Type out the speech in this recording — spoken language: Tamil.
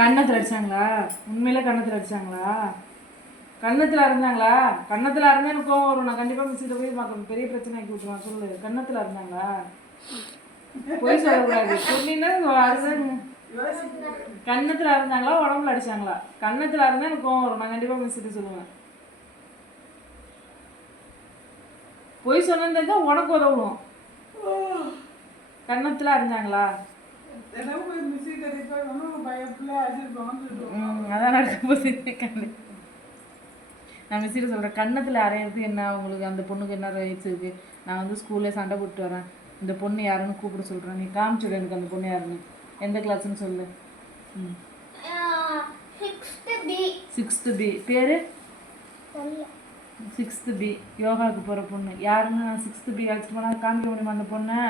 கன்னத்தில் அடிச்சாங்களா? உண்மையிலே கன்னத்தில் அடிச்சாங்களா? கன்னத்தில் இருந்தாங்களா? கன்னத்தில் இருந்தால் எனக்கு கோவம் வரும். நான் கண்டிப்பாக மிஸ்ஸிட்ட போய் பார்க்கணும். பெரிய பிரச்சனை ஆக்கி விட்டுருவான். சொல்லு, கன்னத்தில் இருந்தாங்களா? போய் சொல்லக்கூடாது. சொன்னீங்கன்னா கன்னத்தில் இருந்தாங்களா உடம்புல அடிச்சாங்களா? கன்னத்தில் இருந்தால் எனக்கு கோவம் வரும். நான் கண்டிப்பாக மிஸ்ஸிட்ட சொல்லுவேன். போய் சொன்னது உனக்கு உதவும். கன்னத்தில் இருந்தாங்களா? அதான் நடக்கும்போது நான் மிஸ்ஸிட்ட சொல்கிறேன். கன்னத்தில் அரையிறது என்ன உங்களுக்கு? அந்த பொண்ணுக்கு என்ன ரைட்ஸ் இருக்குது? நான் வந்து ஸ்கூல்லே சண்டை போட்டு வரேன். இந்த பொண்ணு யாருன்னு கூப்பிட சொல்கிறேன். நீ காமிச்சுடு எனக்கு அந்த பொண்ணு யாருன்னு. எந்த கிளாஸ்ன்னு சொல்லு. 6th B. பேர் 6th B. யோகாவுக்கு போகிற பொண்ணு யாருன்னு நான் 6th B அழைச்சிட்டு போனால் காமிக்க முடியுமா அந்த பொண்ணை?